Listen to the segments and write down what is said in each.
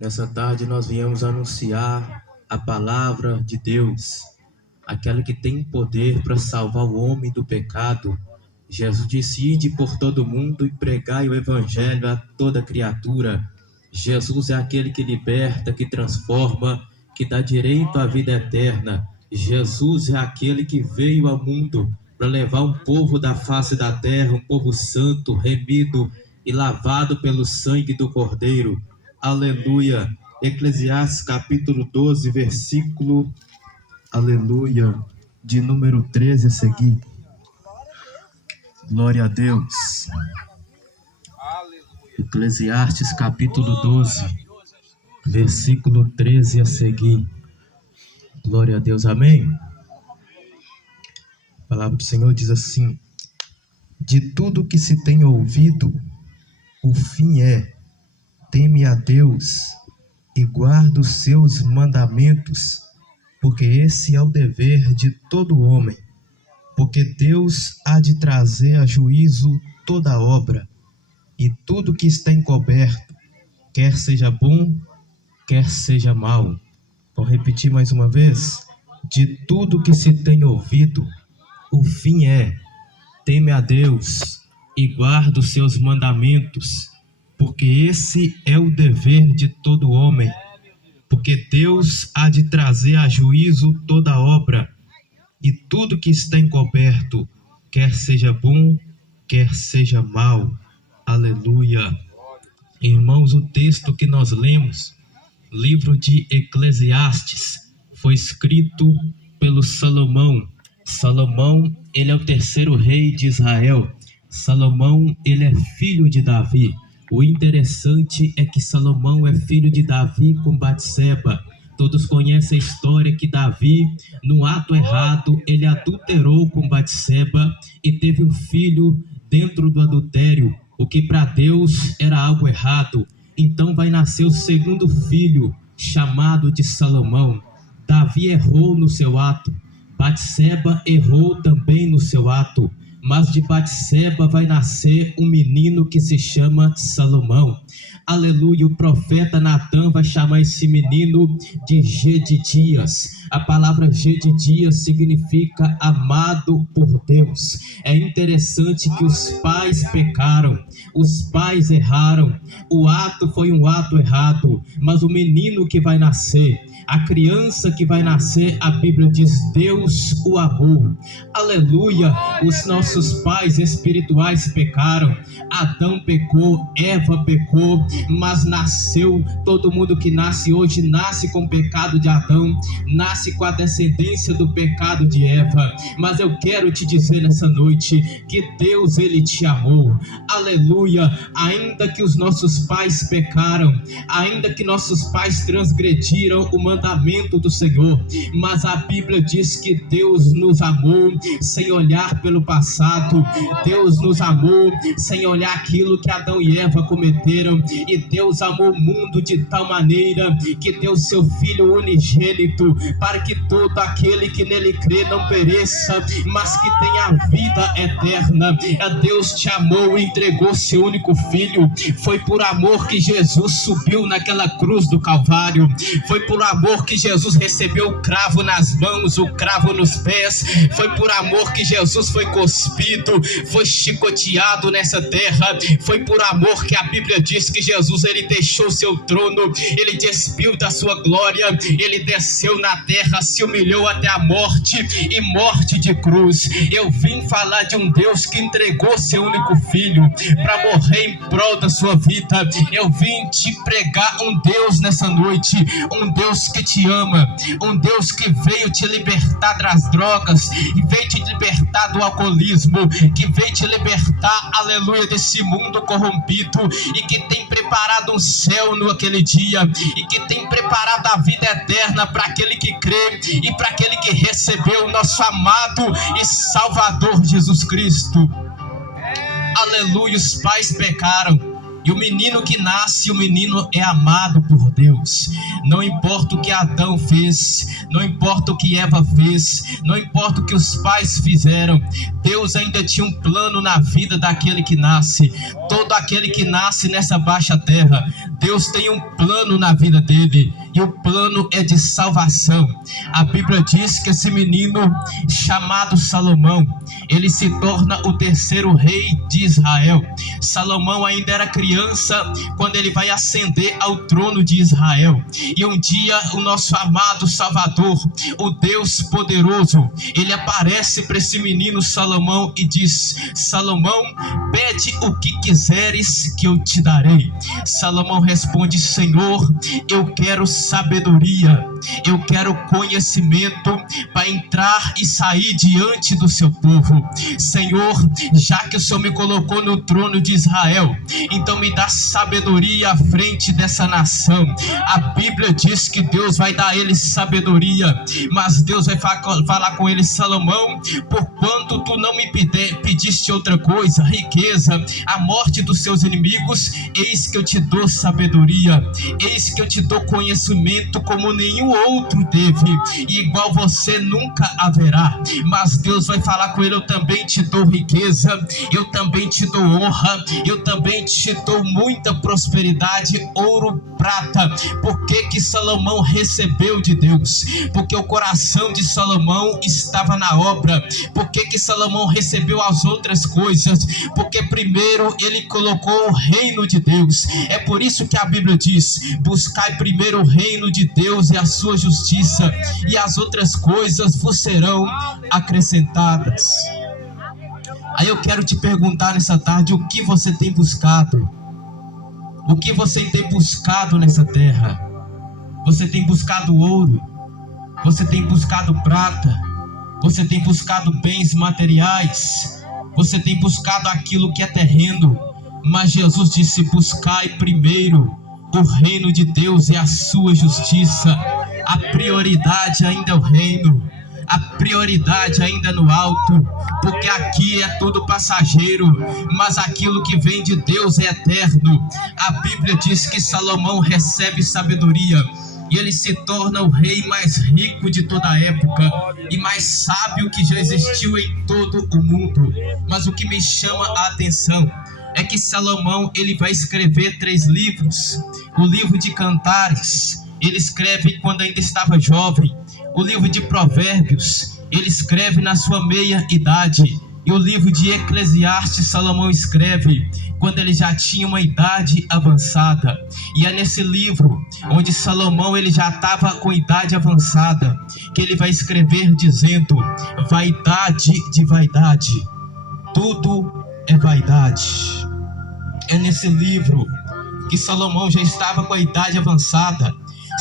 Nessa tarde nós viemos anunciar a palavra de Deus, aquela que tem poder para salvar o homem do pecado. Jesus disse: ide por todo mundo e pregai o evangelho a toda criatura. Jesus é aquele que liberta, que transforma, que dá direito à vida eterna. Jesus é aquele que veio ao mundo para levar um povo da face da terra, um povo santo, remido e lavado pelo sangue do Cordeiro. Aleluia. Eclesiastes capítulo 12, versículo, aleluia, de número 13 a seguir. Glória a Deus. Eclesiastes capítulo 12, versículo 13 a seguir. Glória a Deus, amém? A palavra do Senhor diz assim: de tudo que se tem ouvido, o fim é: teme a Deus e guarda os seus mandamentos, porque esse é o dever de todo homem, porque Deus há de trazer a juízo toda obra, e tudo que está encoberto, quer seja bom, quer seja mal. Vou repetir mais uma vez: de tudo que se tem ouvido, o fim é: teme a Deus e guarda os seus mandamentos, porque esse é o dever de todo homem, porque Deus há de trazer a juízo toda obra, e tudo que está encoberto, quer seja bom, quer seja mal. Aleluia. Irmãos, o texto que nós lemos, livro de Eclesiastes, foi escrito pelo Salomão. Salomão, ele é o terceiro rei de Israel. Salomão, ele é filho de Davi. O interessante é que Salomão é filho de Davi com Batseba. Todos conhecem a história que Davi, no ato errado, ele adulterou com Batseba e teve um filho dentro do adultério, o que para Deus era algo errado. Então vai nascer o segundo filho, chamado de Salomão. Davi errou no seu ato, Batseba errou também no seu ato, mas de Batseba vai nascer um menino que se chama Salomão. Aleluia. O profeta Natã vai chamar esse menino de Gedidias. A palavra Gedidias significa amado por Deus. É interessante que os pais pecaram, os pais erraram, o ato foi um ato errado, mas o menino que vai nascer, a criança que vai nascer, a Bíblia diz: Deus o amou. Aleluia. Os nossos pais espirituais pecaram, Adão pecou, Eva pecou, mas nasceu, todo mundo que nasce hoje nasce com o pecado de Adão, nasce com a descendência do pecado de Eva. Mas eu quero te dizer nessa noite que Deus, ele te amou. Aleluia. Ainda que os nossos pais pecaram, ainda que nossos pais transgrediram o mandamento do Senhor, mas a Bíblia diz que Deus nos amou sem olhar pelo passado. Deus nos amou sem olhar aquilo que Adão e Eva cometeram, e Deus amou o mundo de tal maneira que deu seu Filho unigênito, para que todo aquele que nele crê não pereça, mas que tenha vida eterna. Deus te amou e entregou seu único Filho. Foi por amor que Jesus subiu naquela cruz do Calvário. Foi por amor que Jesus recebeu o cravo nas mãos, o cravo nos pés. Foi por amor que Jesus foi cuspido, foi chicoteado nessa terra. Foi por amor que a Bíblia diz que Jesus, ele deixou seu trono, ele despiu da sua glória, ele desceu na terra, se humilhou até a morte, e morte de cruz. Eu vim falar de um Deus que entregou seu único Filho para morrer em prol da sua vida. Eu vim te pregar um Deus nessa noite, um Deus que te ama, um Deus que veio te libertar das drogas, e veio te libertar do alcoolismo, que veio te libertar, aleluia, desse mundo corrompido, e que tem preparado um céu naquele dia, e que tem preparado a vida eterna para aquele que crê e para aquele que recebeu o nosso amado e Salvador Jesus Cristo. Aleluia. Os pais pecaram, e E o menino que nasce, o menino é amado por Deus. Não importa o que Adão fez, não importa o que Eva fez, não importa o que os pais fizeram, Deus ainda tinha um plano na vida daquele que nasce. Todo aquele que nasce nessa baixa terra, Deus tem um plano na vida dele, e o plano é de salvação. A Bíblia diz que esse menino chamado Salomão, ele se torna o terceiro rei de Israel. Salomão ainda era criança quando ele vai ascender ao trono de Israel. E um dia o nosso amado Salvador, o Deus poderoso, ele aparece para esse menino Salomão e diz: Salomão, pede o que quiseres que eu te darei. Salomão responde: Senhor, eu quero sabedoria, eu quero conhecimento para entrar e sair diante do seu povo. Senhor, já que o Senhor me colocou no trono de Israel, então me dá sabedoria à frente dessa nação. A Bíblia diz que Deus vai dar a ele sabedoria, mas Deus vai falar com ele: Salomão, porquanto tu não me pediste outra coisa, riqueza, a morte dos seus inimigos, eis que eu te dou sabedoria, eis que eu te dou conhecimento como nenhum outro teve, e igual você nunca haverá. Mas Deus vai falar com ele: eu também te dou riqueza, eu também te dou honra, eu também te dou muita prosperidade, ouro, prata. Por que Salomão recebeu de Deus? Porque o coração de Salomão estava na obra. Por que Salomão recebeu as outras coisas? Porque primeiro ele colocou o reino de Deus. É por isso que a Bíblia diz: buscai primeiro o reino de Deus e a sua justiça, e as outras coisas vos serão acrescentadas. Aí eu quero te perguntar nessa tarde: o que você tem buscado? O que você tem buscado nessa terra? Você tem buscado ouro? Você tem buscado prata? Você tem buscado bens materiais? Você tem buscado aquilo que é terreno? Mas Jesus disse: buscai primeiro o reino de Deus e a sua justiça. A prioridade ainda é o reino, a prioridade ainda é no alto, porque aqui é tudo passageiro, mas aquilo que vem de Deus é eterno. A Bíblia diz que Salomão recebe sabedoria, e ele se torna o rei mais rico de toda a época e mais sábio que já existiu em todo o mundo. Mas o que me chama a atenção é que Salomão, ele vai escrever 3 livros. O livro de Cantares, ele escreve quando ainda estava jovem. O livro de Provérbios, ele escreve na sua meia-idade. E o livro de Eclesiastes, Salomão escreve quando ele já tinha uma idade avançada. E é nesse livro, onde Salomão ele já estava com idade avançada, que ele vai escrever dizendo: vaidade de vaidade, tudo é vaidade. É nesse livro que Salomão já estava com a idade avançada.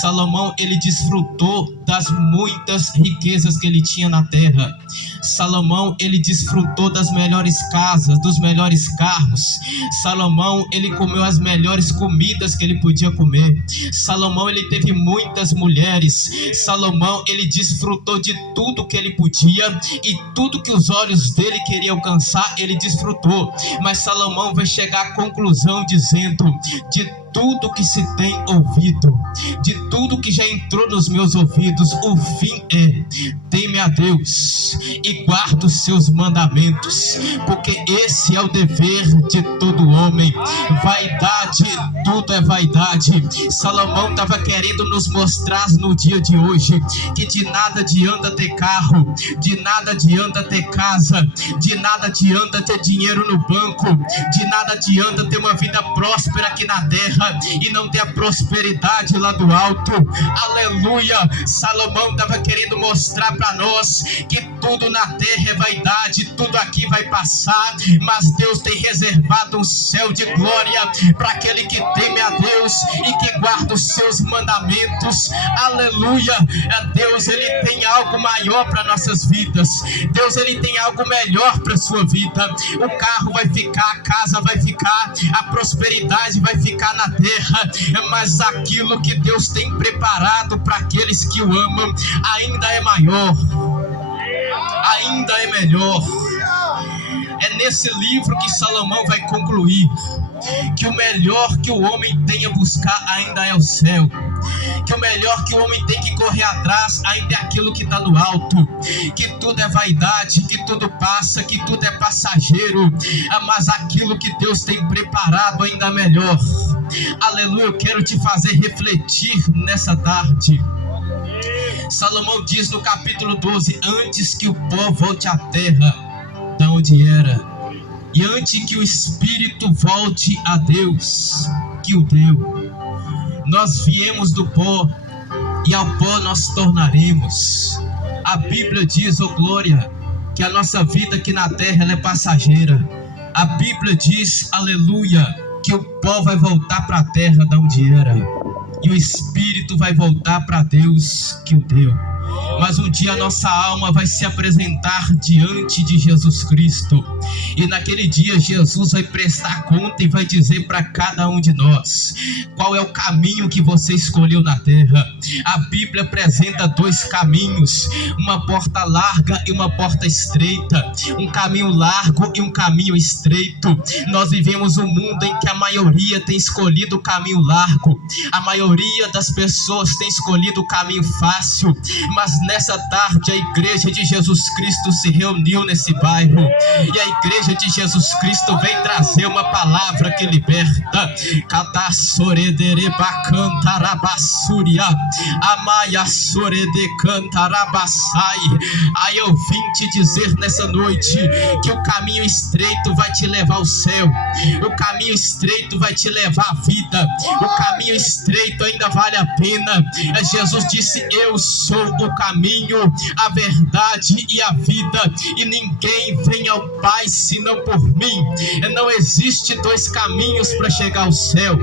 Salomão, ele desfrutou das muitas riquezas que ele tinha na terra. Salomão, ele desfrutou das melhores casas, dos melhores carros. Salomão, ele comeu as melhores comidas que ele podia comer. Salomão, ele teve muitas mulheres. Salomão, ele desfrutou de tudo que ele podia, e tudo que os olhos dele queriam alcançar, ele desfrutou. Mas Salomão vai chegar à conclusão dizendo: de tudo que se tem ouvido, de tudo que já entrou nos meus ouvidos, o fim é: teme a Deus e guarda os seus mandamentos, porque esse é o dever de todo homem. Vaidade, tudo é vaidade. Salomão estava querendo nos mostrar no dia de hoje que de nada adianta ter carro, de nada adianta ter casa, de nada adianta ter dinheiro no banco, de nada adianta ter uma vida próspera aqui na terra e não ter a prosperidade lá do alto. Aleluia! Salomão estava querendo mostrar para nós que tudo na terra é vaidade, tudo aqui vai passar, mas Deus tem reservado um céu de glória para aquele que teme a Deus e que guarda os seus mandamentos. Aleluia! Deus, ele tem algo maior para nossas vidas. Deus, ele tem algo melhor para a sua vida. O carro vai ficar, a casa vai ficar, a prosperidade vai ficar na terra, mas aquilo que Deus tem preparado para aqueles que o amam ainda é maior, ainda é melhor. É nesse livro que Salomão vai concluir. que o melhor que o homem tem a buscar ainda é o céu, que o melhor que o homem tem que correr atrás ainda é aquilo que está no alto, que tudo é vaidade, que tudo passa, que tudo é passageiro, mas aquilo que Deus tem preparado ainda é melhor. Aleluia, eu quero te fazer refletir nessa tarde. Salomão diz no capítulo 12: antes que o pó volte à terra, da onde era, e antes que o Espírito volte a Deus, que o deu. Nós viemos do pó, e ao pó nós tornaremos. A Bíblia diz, oh glória, que a nossa vida aqui na terra ela é passageira. A Bíblia diz, aleluia, que o pó vai voltar para a terra da onde era, e o Espírito vai voltar para Deus que o deu. Mas um dia a nossa alma vai se apresentar diante de Jesus Cristo, e naquele dia Jesus vai prestar conta e vai dizer para cada um de nós qual é o caminho que você escolheu na terra. A Bíblia apresenta dois caminhos, uma porta larga e uma porta estreita, um caminho largo e um caminho estreito. Nós vivemos um mundo em que a maioria tem escolhido o caminho largo, a maioria das pessoas tem escolhido o caminho fácil, mas nessa tarde a igreja de Jesus Cristo se reuniu nesse bairro, e a igreja de Jesus Cristo vem trazer uma palavra que liberta. Aí eu vim te dizer nessa noite que o caminho estreito vai te levar ao céu, o caminho estreito vai te levar à vida, o caminho estreito ainda vale a pena. Jesus disse: eu sou o caminho, a verdade e a vida, e ninguém vem ao Pai senão por mim. Não existe dois caminhos para chegar ao céu,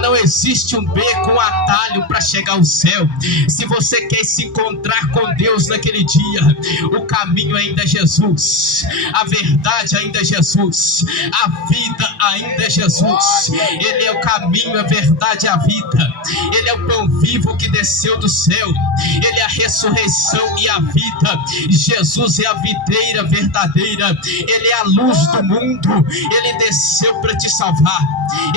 não existe um beco, um atalho para chegar ao céu. Se você quer se encontrar com Deus naquele dia, o caminho ainda é Jesus, a verdade ainda é Jesus, a vida ainda é Jesus. Ele é o caminho, a verdade e a vida. Ele é o pão vivo que desceu do céu, ele é a ressurreição e a vida. Jesus é a videira verdadeira, ele é a luz do mundo. Ele desceu para te salvar,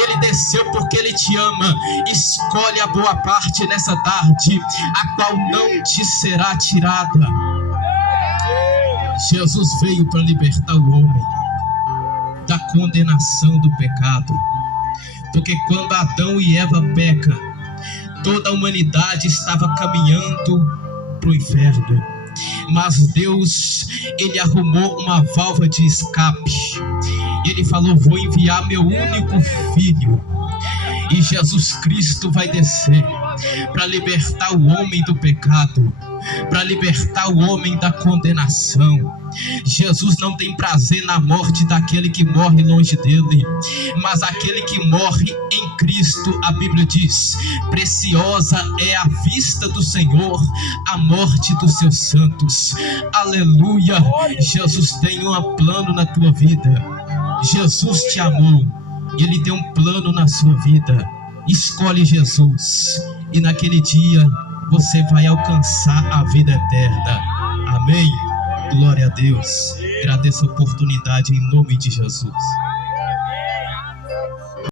ele desceu porque ele te ama. Escolhe a boa parte nessa tarde, a qual não te será tirada. Jesus veio para libertar o homem da condenação do pecado, porque quando Adão e Eva pecam, toda a humanidade estava caminhando para o inferno. Mas Deus, ele arrumou uma válvula de escape. Ele falou: vou enviar meu único filho, e Jesus Cristo vai descer para libertar o homem do pecado, para libertar o homem da condenação. Jesus não tem prazer na morte daquele que morre longe dele, mas aquele que morre em Cristo. A Bíblia diz: preciosa é a vista do Senhor a morte dos seus santos. Aleluia. Jesus tem um plano na tua vida. Jesus te amou e ele tem um plano na sua vida. Escolhe Jesus, e naquele dia você vai alcançar a vida eterna. Amém. Glória a Deus. Agradeço a oportunidade em nome de Jesus.